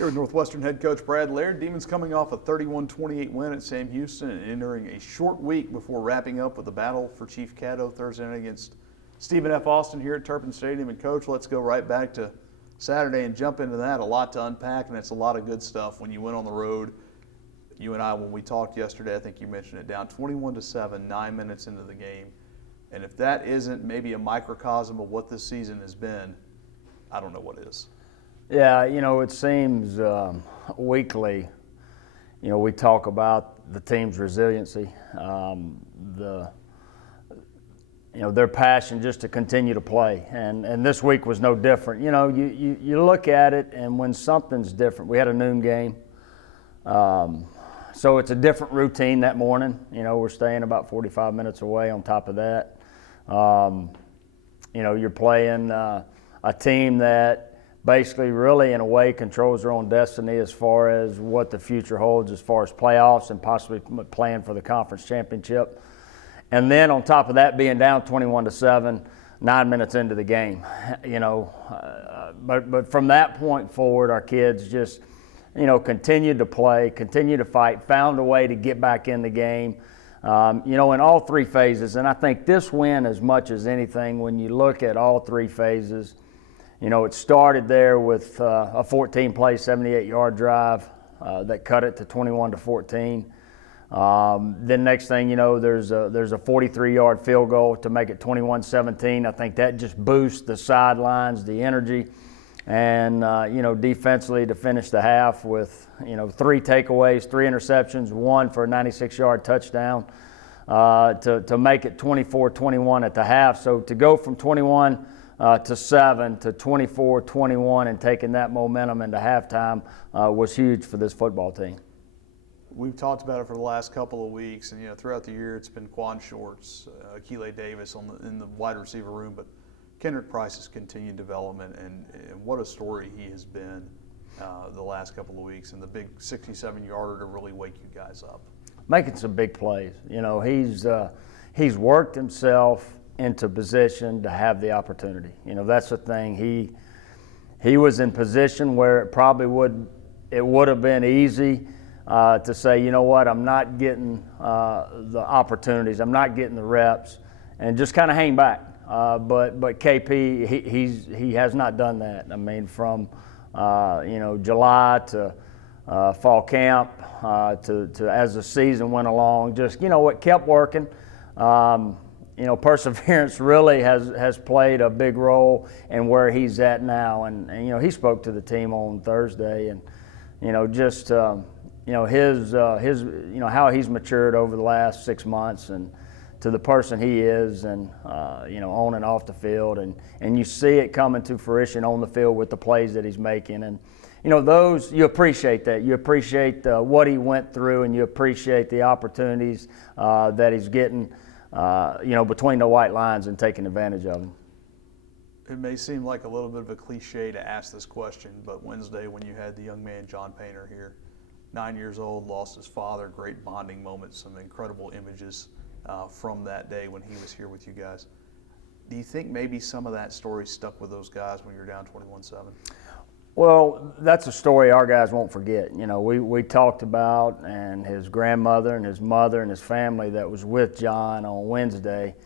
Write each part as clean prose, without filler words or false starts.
Here with Northwestern head coach Brad Laird, Demons coming off a 31-28 win at Sam Houston and entering a short week before wrapping up with the battle for Chief Caddo Thursday night against Stephen F. Austin here at Turpin Stadium. And Coach, let's go right back to Saturday and jump into that. A lot to unpack, and it's a lot of good stuff when you went on the road. You and I, when we talked yesterday, I think you mentioned it, down 21-7, 9 minutes into the game. And if that isn't maybe a microcosm of what this season has been, I don't know what is. Yeah, it seems weekly, we talk about the team's resiliency, their passion just to continue to play. And this week was no different. You look at it, and when something's different, we had a noon game. So it's a different routine that morning. We're staying about 45 minutes away on top of that. You're playing a team that basically really in a way controls their own destiny as far as what the future holds as far as playoffs and possibly playing for the conference championship. And then on top of that, being down 21-7, 9 minutes into the game, but from that point forward, our kids just, continued to play, continued to fight, found a way to get back in the game, in all three phases. And I think this win, as much as anything, when you look at all three phases, it started there with a 14-play, 78-yard drive that cut it to 21-14. Then next thing you know, there's a 43-yard field goal to make it 21-17. I think that just boosts the sidelines, the energy, and defensively to finish the half with 3 takeaways, 3 interceptions, 1 for a 96-yard touchdown to make it 24-21 at the half. So to go from 21 to 7 to 24-21 and taking that momentum into halftime was huge for this football team. We've talked about it for the last couple of weeks, and throughout the year it's been Quan Shorts, Akile Davis in the wide receiver room, but Kendrick Price's continued development, and what a story he has been the last couple of weeks, and the big 67-yarder to really wake you guys up. Making some big plays. He's worked himself into position to have the opportunity. That's the thing. He was in position where it probably would have been easy to say, I'm not getting the opportunities, I'm not getting the reps, and just kind of hang back. But KP, he has not done that. I mean, from July to fall camp to as the season went along, just it kept working. Perseverance really has played a big role in where he's at now, and he spoke to the team on Thursday, and just his how he's matured over the last 6 months, and to the person he is, and on and off the field, and you see it coming to fruition on the field with the plays that he's making, and those, you appreciate that. You appreciate what he went through, and you appreciate the opportunities that he's getting. Between the white lines and taking advantage of them. It may seem like a little bit of a cliche to ask this question, but Wednesday when you had the young man John Painter here, 9 years old, lost his father, great bonding moments, some incredible images from that day when he was here with you guys. Do you think maybe some of that story stuck with those guys when you're down 21-7? Well, that's a story our guys won't forget. We talked about, and his grandmother and his mother and his family that was with John on Wednesday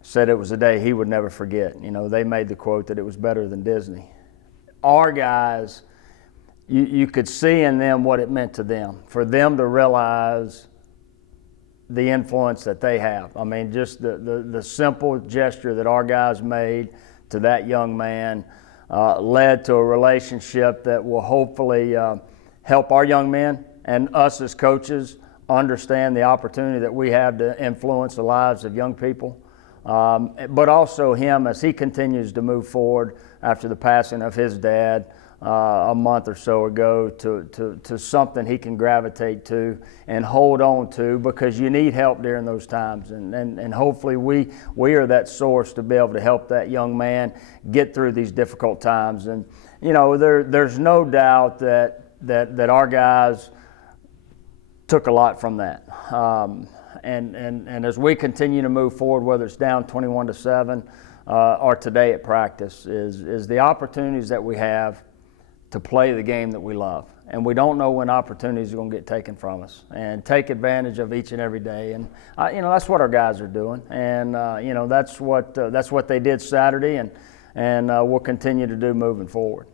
said it was a day he would never forget. They made the quote that it was better than Disney. Our guys, you could see in them what it meant to them, for them to realize the influence that they have. I mean, just the simple gesture that our guys made to that young man led to a relationship that will hopefully help our young men and us as coaches understand the opportunity that we have to influence the lives of young people, but also him as he continues to move forward after the passing of his dad a month or so ago to something he can gravitate to and hold on to, because you need help during those times, and hopefully we are that source to be able to help that young man get through these difficult times. And there's no doubt that our guys took a lot from that, and as we continue to move forward, whether it's down 21-7 or today at practice, is the opportunities that we have to play the game that we love. And we don't know when opportunities are going to get taken from us, and take advantage of each and every day. And that's what our guys are doing. And that's what they did Saturday, and we'll continue to do moving forward.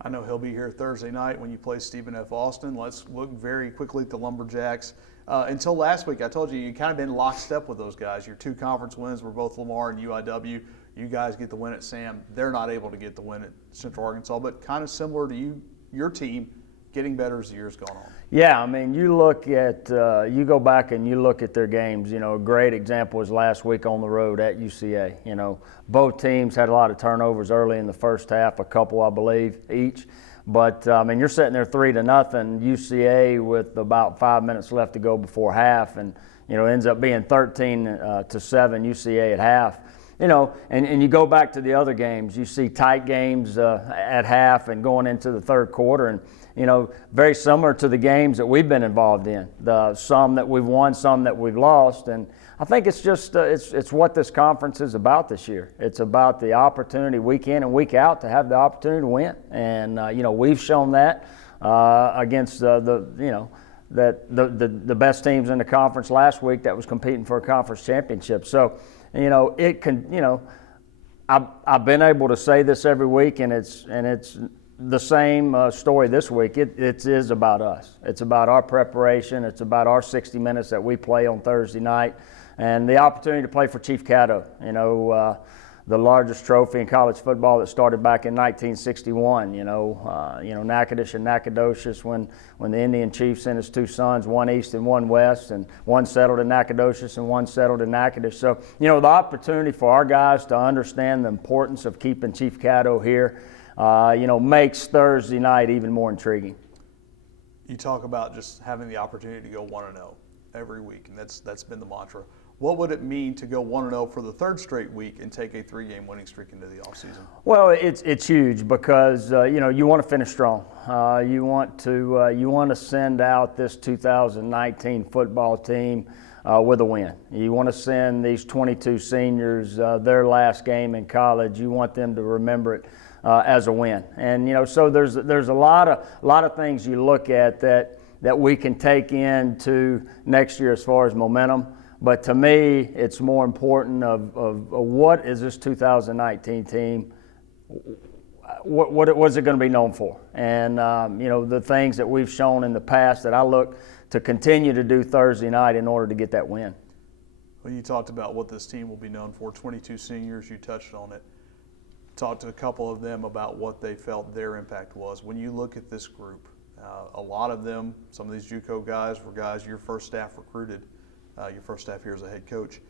I know he'll be here Thursday night when you play Stephen F. Austin. Let's look very quickly at the Lumberjacks. Until last week, I told you kind of been lockstep with those guys. Your 2 conference wins were both Lamar and UIW. You guys get the win at Sam. They're not able to get the win at Central Arkansas, but kind of similar to your team getting better as the year's gone on. Yeah, I mean, you look at you go back and you look at their games. A great example was last week on the road at UCA. Both teams had a lot of turnovers early in the first half, a couple, I believe, each. But you're sitting there 3-0, UCA with about 5 minutes left to go before half, and ends up being 13-7 UCA at half. And you go back to the other games, you see tight games at half and going into the third quarter, and very similar to the games that we've been involved in. Some that we've won, some that we've lost, and I think it's just it's what this conference is about this year. It's about the opportunity week in and week out to have the opportunity to win, and we've shown that against the best teams in the conference last week that was competing for a conference championship. So. It can. I've been able to say this every week, and it's the same story this week. It is about us. It's about our preparation. It's about our 60 minutes that we play on Thursday night, and the opportunity to play for Chief Caddo. The largest trophy in college football that started back in 1961. Natchitoches and Nacogdoches when the Indian chief sent his 2 sons, one east and one west, and one settled in Nacogdoches and one settled in Natchitoches. So, the opportunity for our guys to understand the importance of keeping Chief Caddo here, makes Thursday night even more intriguing. You talk about just having the opportunity to go 1-0 every week, and that's been the mantra. What would it mean to go 1-0 for the 3rd straight week and take a 3-game winning streak into the offseason? Well, it's huge because you want to finish strong. You want to send out this 2019 football team with a win. You want to send these 22 seniors their last game in college. You want them to remember it as a win. And so there's a lot of things you look at that we can take into next year as far as momentum. But to me, it's more important of what is this 2019 team, what is it going to be known for? And, the things that we've shown in the past that I look to continue to do Thursday night in order to get that win. Well, you talked about what this team will be known for, 22 seniors, you touched on it. Talked to a couple of them about what they felt their impact was. When you look at this group, a lot of them, some of these JUCO guys were guys your first staff recruited. Your first staff here as a head coach.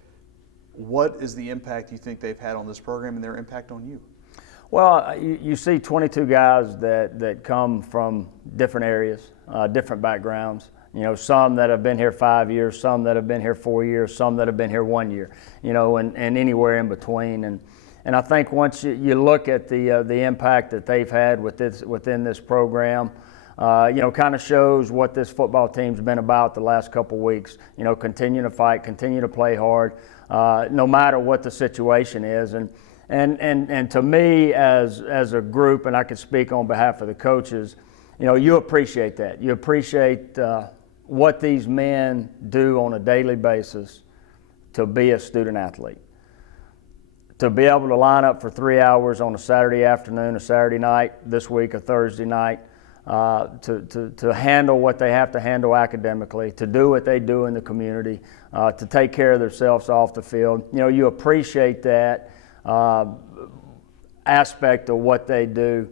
What is the impact you think they've had on this program and their impact on you? Well, you see 22 guys that come from different areas, different backgrounds. Some that have been here 5 years, some that have been here 4 years, some that have been here 1 year, and anywhere in between. And I think once you look at the impact that they've had within this program, kind of shows what this football team's been about the last couple weeks. Continue to fight, continue to play hard, no matter what the situation is. And to me, as a group, and I can speak on behalf of the coaches, you appreciate that. You appreciate what these men do on a daily basis to be a student athlete. To be able to line up for 3 hours on a Saturday afternoon, a Saturday night, this week, a Thursday night, to handle what they have to handle academically, to do what they do in the community, to take care of themselves off the field. You appreciate that aspect of what they do.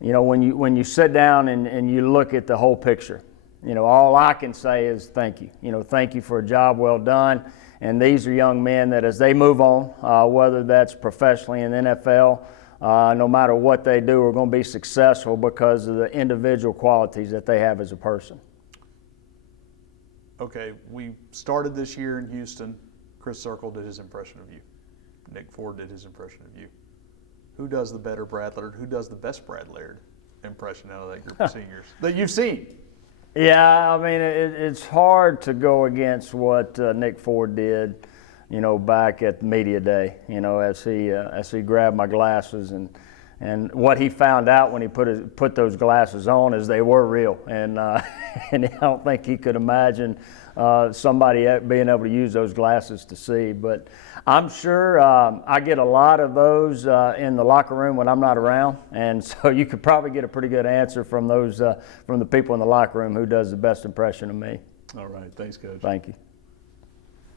When you sit down and you look at the whole picture, all I can say is thank you. Thank you for a job well done. And these are young men that as they move on, whether that's professionally in the NFL, no matter what they do, are going to be successful because of the individual qualities that they have as a person. Okay, we started this year in Houston. Chris Circle did his impression of you. Nick Ford did his impression of you. Who does the better Brad Laird? Who does the best Brad Laird impression out of that group of seniors that you've seen? Yeah, I mean, it's hard to go against what Nick Ford did, back at the media day, as he grabbed my glasses and And what he found out when he put those glasses on is they were real, and and I don't think he could imagine somebody being able to use those glasses to see. But I'm sure I get a lot of those in the locker room when I'm not around, and so you could probably get a pretty good answer from those from the people in the locker room who does the best impression of me. All right, thanks, Coach. Thank you.